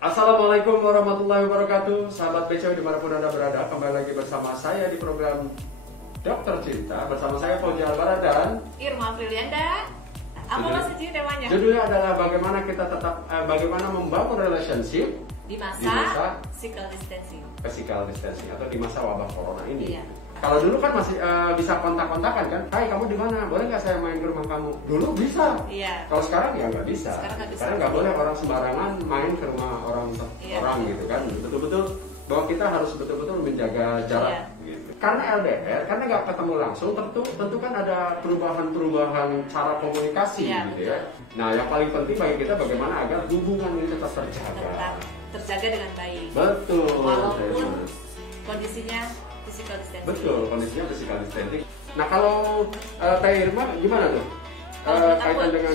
Assalamualaikum warahmatullahi wabarakatuh. Sahabat PCW dimanapun Anda berada, kembali lagi bersama saya di program Dokter Cinta. Bersama saya Fauzi Alvara dan Irma Aprilianda. Apa masih temanya? Judulnya adalah bagaimana membangun relationship di masa physical distancing atau di masa wabah corona ini. Iya. Kalau dulu kan masih bisa kontak-kontakan kan, hai kamu di mana? Boleh nggak saya main ke rumah kamu? Dulu bisa. Iya. Kalau sekarang ya nggak bisa. Karena nggak boleh orang sembarangan main ke rumah orang gitu kan. Betul-betul bahwa kita harus betul-betul menjaga jarak. Iya. Gitu. Karena LDR, karena nggak ketemu langsung, tentu kan ada perubahan cara komunikasi gitu ya. Nah yang paling penting bagi kita bagaimana agar hubungan ini tetap terjaga dengan baik. Betul. Walaupun kondisinya physical distancing. Betul, kondisinya physical distancing. Nah kalau Teh Irma gimana tuh? Kaitan dengan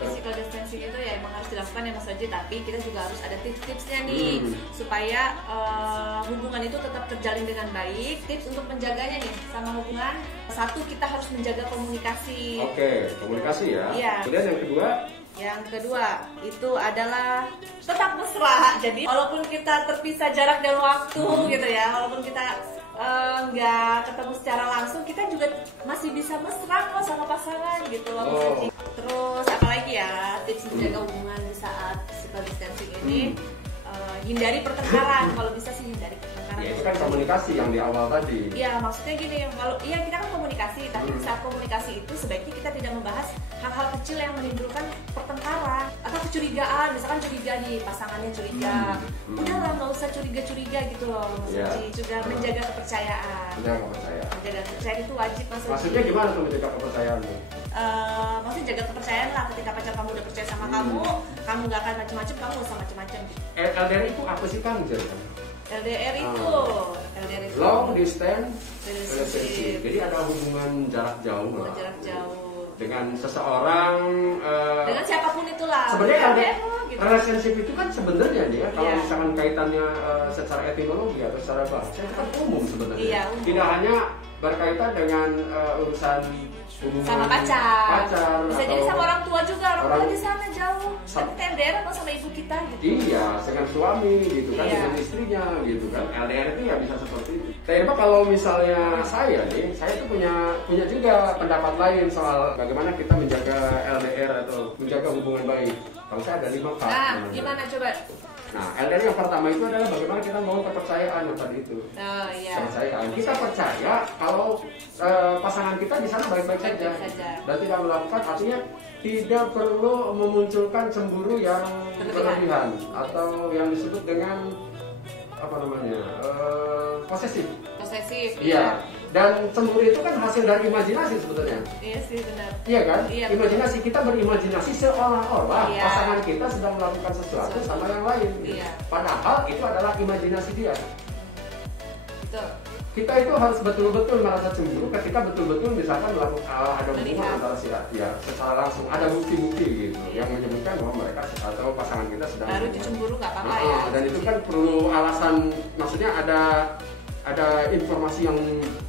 physical distancing itu ya emang harus dilakukan ya Mas Haji, tapi kita juga harus ada tips-tipsnya nih supaya hubungan itu tetap terjalin dengan baik. Tips untuk menjaganya nih sama hubungan, satu kita harus menjaga komunikasi. Oke, komunikasi ya. Iya. Kemudian yang kedua itu adalah tetap mesra. Jadi walaupun kita terpisah jarak dan waktu gitu ya, walaupun kita nggak ketemu secara langsung, kita juga masih bisa mesra kok sama pasangan gitu loh. Terus apalagi ya tips menjaga hubungan di saat physical distancing ini, hindari pertengkaran. Kalau bisa sih hindari pertengkaran. Ya itu kan komunikasi yang di awal tadi. Iya, maksudnya gini, kalau kita kan komunikasi, tapi saat komunikasi itu sebaiknya kita tidak membahas hal-hal kecil yang menimbulkan pertengkaran atau kecurigaan. Misalkan curiga nih, pasangannya curiga, udahlah nggak usah curiga-curiga gitu loh. Juga menjaga kepercayaan. Menjaga kepercayaan itu wajib, maksudnya gimana tuh menjaga kepercayaan tuh? Maksudnya jaga kepercayaan lah, ketika pacar kamu udah percaya sama kamu nggak akan macam-macam, kamu nggak usah macam-macam gitu. LDR itu apa sih Kang? LDR itu long distance relationship. Jadi ada hubungan jarak jauh lah. Dengan seseorang, dengan siapapun itulah. Sebenarnya gitu. Relationship itu kan sebenarnya nih ya, kalau misalkan kaitannya secara etimologi atau secara bahasa itu kan umum sebenarnya. Tidak hanya berkaitan dengan urusan hubungan sama pacar. Bisa jadi sama orang tua juga, orang tua di sana jauh. Kita LDR atau sama ibu kita gitu. Iya, dengan suami gitu kan, dengan istrinya gitu kan. LDR itu ya bisa seperti itu. Saya kalau misalnya saya tuh punya juga pendapat lain soal bagaimana kita menjaga LDR atau menjaga hubungan baik. Kalau saya ada 5 part. Nah, gimana coba? Nah, LDR yang pertama itu adalah bagaimana kita membangun kepercayaan yang tadi itu. Kepercayaan. Kita percaya kalau pasangan kita di sana baik-baik saja dan tidak melakukan, artinya tidak perlu memunculkan cemburu yang berlebihan atau yang disebut dengan apa namanya posesif. Iya. Dan cemburu itu kan hasil dari imajinasi sebetulnya. Iya sih, benar. Iya kan? Iya, imajinasi kita berimajinasi seolah-olah pasangan kita sedang melakukan sesuatu sama yang lain. Iya. Padahal itu adalah imajinasi dia. Betul. Kita itu harus betul-betul merasa cemburu ketika betul-betul misalkan melakukan ada hubungan antara secara langsung, ada bukti-bukti gitu yang menyebutkan bahwa mereka atau pasangan kita sedang baru dicemburu nggak apa-apa ya. Dan itu kan perlu alasan, maksudnya ada informasi yang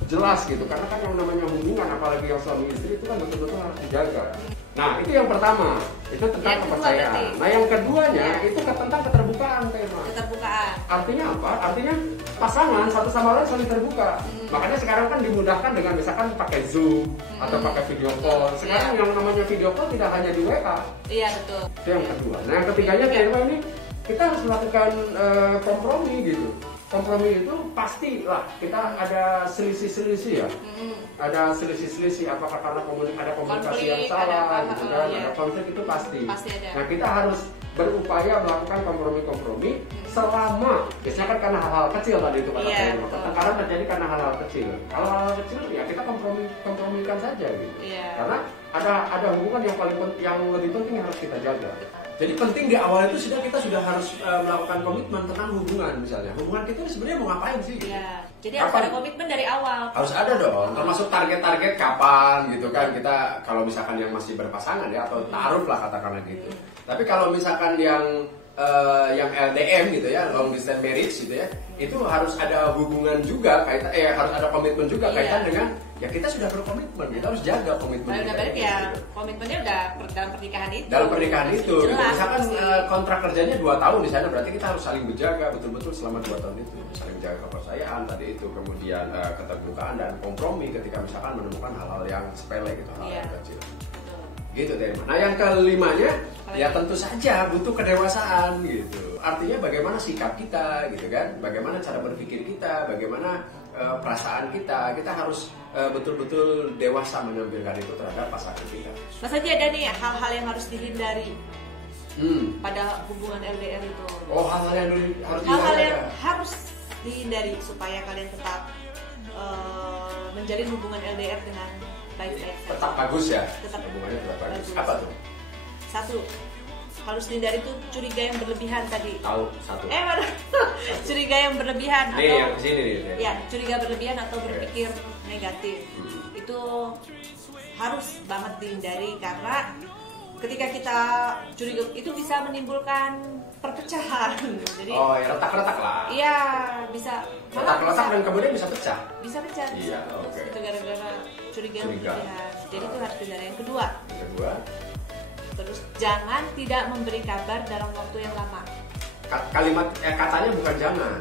jelas gitu, karena kan yang namanya hubungan apalagi yang suami istri itu kan betul-betul harus dijaga. Nah itu yang pertama, itu tentang kepercayaan. Nah yang keduanya itu tentang keterbukaan tema. Keterbukaan. Artinya apa? Artinya pasangan satu sama lain saling terbuka. Makanya sekarang kan dimudahkan dengan misalkan pakai Zoom atau pakai video call. Sekarang yang namanya video call tidak hanya di WA. Iya betul. Itu yang kedua. Nah yang ketiganya tema ini kita harus melakukan kompromi gitu. Kompromi itu pasti lah kita ada selisih-selisih ya. Ada selisih-selisih apakah karena ada komunikasi yang salah gitu kan, ada konflik itu pasti ada. Nah kita harus berupaya melakukan kompromi-kompromi selama biasanya kan karena hal-hal kecil tadi itu kata saya. Pertengkaran terjadi karena hal-hal kecil. Kalau hal-hal kecil ya kita kompromikan saja gitu. Karena ada hubungan yang lebih penting yang harus kita jaga. Jadi penting di awal itu kita sudah harus melakukan komitmen tentang hubungan misalnya. Hubungan kita ini sebenarnya mau ngapain sih? Iya. Jadi harus ada komitmen dari awal. Harus ada dong. Termasuk target-target kapan gitu kan. Kita kalau misalkan yang masih berpasangan ya atau taruh lah katakanlah gitu. Tapi kalau misalkan yang yang LDM gitu ya, long distance marriage gitu ya, itu harus ada hubungan juga kaitan, harus ada komitmen juga kaitan dengan ya kita sudah berkomitmen, kita harus jaga komitmen. Udah balik ya, komitmennya udah dalam pernikahan itu. Dalam pernikahan itu, gitu. Jelas, Misalkan kontrak kerjanya 2 tahun di sana, berarti kita harus saling menjaga betul-betul selama 2 tahun itu, saling menjaga kepercayaan tadi itu, kemudian keterbukaan dan kompromi ketika misalkan menemukan hal-hal yang sepele gitu, hal yang kecil. Gitu deh. Nah yang kelimanya ya tentu saja butuh kedewasaan gitu. Artinya bagaimana sikap kita gitu kan, bagaimana cara berpikir kita, bagaimana perasaan kita harus betul-betul dewasa menampilkan itu terhadap pasangan kita. Mas Haji, ada nih hal-hal yang harus dihindari pada hubungan LDR itu. Oh, hal-hal yang harus dihindari. Hal-hal yang harus dihindari supaya kalian tetap menjalin hubungan LDR dengan baik-baik. Tetap bagus ya. Hubungannya tetap bagus. Apa tuh? 1, harus dihindari itu curiga yang berlebihan tadi. Tahu 1. Curiga yang berlebihan nih, atau yang kesini nih. Ya, curiga berlebihan atau berpikir negatif. Itu harus banget dihindari karena ketika kita curiga itu bisa menimbulkan perpecahan. Jadi ya retak-retak lah. Iya, bisa retak-retak dan kemudian bisa pecah. Bisa pecah. Iya, oke. Itu gara-gara curiga berlebihan. Jadi itu harus dihindari. Yang kedua, terus jangan tidak memberi kabar dalam waktu yang lama. Kalimat katanya bukan jangan.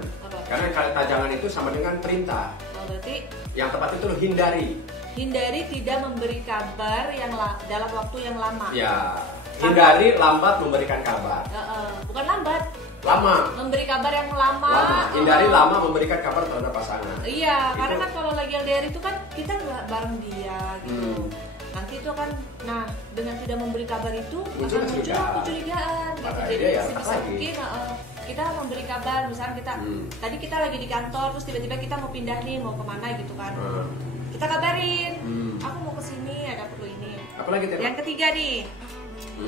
Karena kata jangan itu sama dengan perintah. Berarti yang tepat itu hindari tidak memberi kabar yang dalam waktu yang lama. Ya, hindari lambat memberikan kabar. Bukan lambat. Lama. Memberi kabar yang lama. Hindari lama memberikan kabar terhadap pasangan. Iya, karena kan kalau lagi LDR itu kan kita nggak bareng dia gitu. Nanti itu kan, dengan tidak memberi kabar itu akan muncul kecurigaan gitu. Jadi bisa mungkin kita memberi kabar, misalnya tadi kita lagi di kantor, terus tiba-tiba kita mau pindah nih, mau kemana gitu kan. Kita kabarin, aku mau kesini, ada perlu ini. Apalagi yang ketiga nih,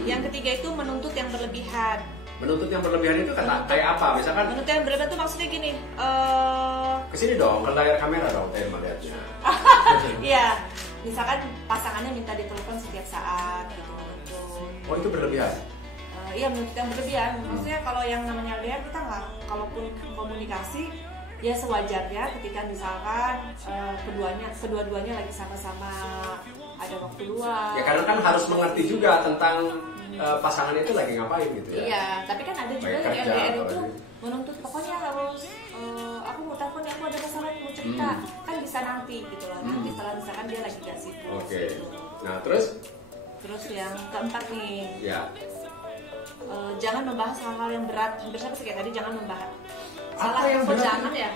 yang ketiga itu menuntut yang berlebihan. Menuntut yang berlebihan itu kayak apa? Misalkan menuntut yang berlebihan itu maksudnya gini. Kesini dong, ke layar kamera dong, melihatnya. Iya. Misalkan pasangannya minta ditelepon setiap saat gitu. Oh, itu berlebihan? Iya, menuntut yang berlebihan. Maksudnya kalau yang namanya LDR kita nggak, kalaupun komunikasi ya sewajarnya ketika misalkan kedua-duanya lagi sama-sama ada waktu luang. Ya karena kan harus mengerti juga tentang pasangan itu lagi ngapain gitu ya. Iya, tapi kan ada juga yang LDR itu menuntut pokoknya harus aku mau telepon, aku ada masalah mau cerita, kan bisa nanti gitu loh. Nanti setelah misalkan dia lagi gak sibuk. Oke. Gitu. Nah terus yang keempat nih. Ya. Jangan membahas hal-hal yang berat. Hampir sama sih kayak tadi, jangan membahas. Salah yang berat? Jangan ya.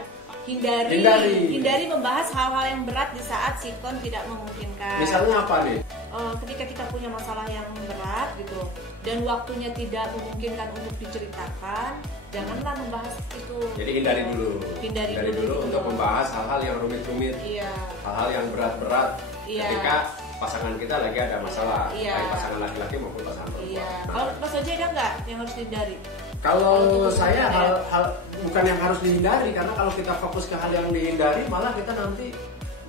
Hindari membahas hal-hal yang berat di saat sikon tidak memungkinkan. Misalnya apa nih? Ketika kita punya masalah yang berat gitu dan waktunya tidak memungkinkan untuk diceritakan, janganlah membahas itu. Jadi hindari dulu. Hindari dulu gitu. Untuk membahas hal-hal yang rumit-rumit. Iya. Hal-hal yang berat-berat. Iya. Ketika pasangan kita lagi ada masalah, iya. Baik pasangan laki-laki maupun pasangan perempuan. Iya. Kalau Mas Oji ada nggak yang harus dihindari? Kalau saya hal bukan yang harus dihindari, karena kalau kita fokus ke hal yang dihindari, malah kita nanti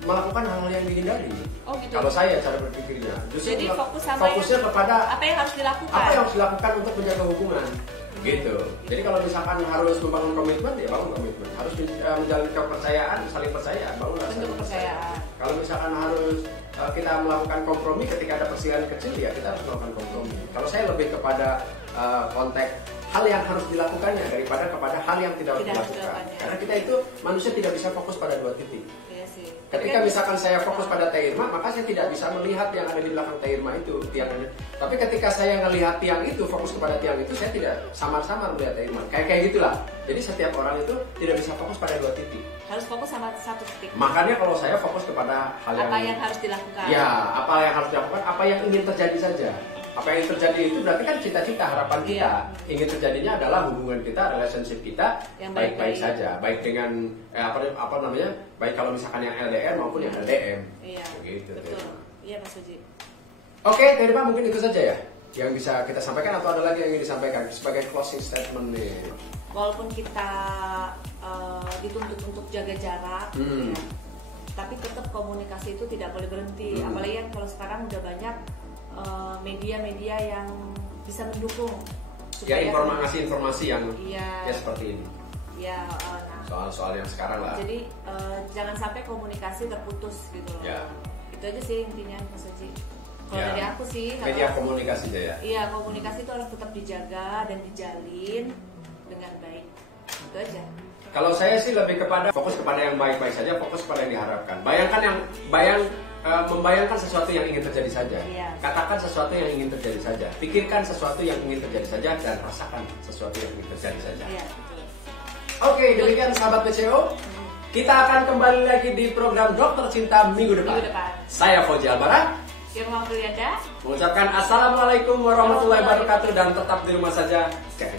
melakukan hal-hal yang dihindari. Oh gitu. Kalau saya cara berpikirnya, justru jadi fokusnya kepada apa yang harus dilakukan. Apa yang harus dilakukan untuk menjaga hubungan. Gitu. Jadi kalau misalkan harus membangun komitmen, ya bangun komitmen. Harus menjalin kepercayaan, saling percaya, bangunlah saling kepercayaan. Kalau misalkan harus kita melakukan kompromi ketika ada perselisihan kecil, ya kita harus melakukan kompromi. Kalau saya lebih kepada konteks hal yang harus dilakukannya daripada kepada hal yang tidak harus dilakukan. Karena kita itu manusia tidak bisa fokus pada 2 titik. Iya sih. Ketika misalkan saya fokus pada Teh Irma, maka saya tidak bisa melihat yang ada di belakang Teh Irma itu, tiangnya. Tapi ketika saya melihat tiang itu, fokus kepada tiang itu, saya tidak samar-samar melihat Teh Irma. Kayak gitulah. Jadi setiap orang itu tidak bisa fokus pada 2 titik. Harus fokus sama 1 titik. Makanya kalau saya fokus kepada hal apa yang harus dilakukan. Ya, apa yang harus dilakukan, apa yang ingin terjadi saja. Apa yang terjadi itu berarti kan cita-cita, harapan kita. Ingin terjadinya adalah hubungan kita, relationship kita yang baik-baik saja, baik dengan apa namanya, baik kalau misalkan yang LDR maupun yang LDM. Iya. Begitu. Betul. Iya Mas Uji. Oke, Teh Irma, mungkin itu saja ya yang bisa kita sampaikan, atau ada lagi yang ingin disampaikan sebagai closing statement nih? Walaupun kita dituntut untuk jaga jarak, ya, tapi tetap komunikasi itu tidak boleh berhenti. Apalagi kan kalau sekarang udah banyak media-media yang bisa mendukung Ya informasi yang iya, ya seperti ini. Ya, nah, Soal-soal yang sekarang lah. jadi jangan sampai komunikasi terputus gitu loh. Ya. Itu aja sih intinya Mas Haji. Kalau Ya. dari aku sih, Media komunikasi aja ya. Iya, komunikasi itu harus tetap dijaga dan dijalin dengan baik. Itu aja. Kalau saya sih lebih kepada fokus kepada yang baik-baik saja, fokus pada yang diharapkan. Membayangkan sesuatu yang ingin terjadi saja. Iya. Katakan sesuatu yang ingin terjadi saja. Pikirkan sesuatu yang ingin terjadi saja dan rasakan sesuatu yang ingin terjadi saja. Iya. Oke, demikian sahabat PCO. Kita akan kembali lagi di program Dokter Cinta minggu depan. Saya Fauzi Albara. Irma Priyada Mengucapkan Assalamualaikum warahmatullahi wabarakatuh dan tetap di rumah saja. Jangan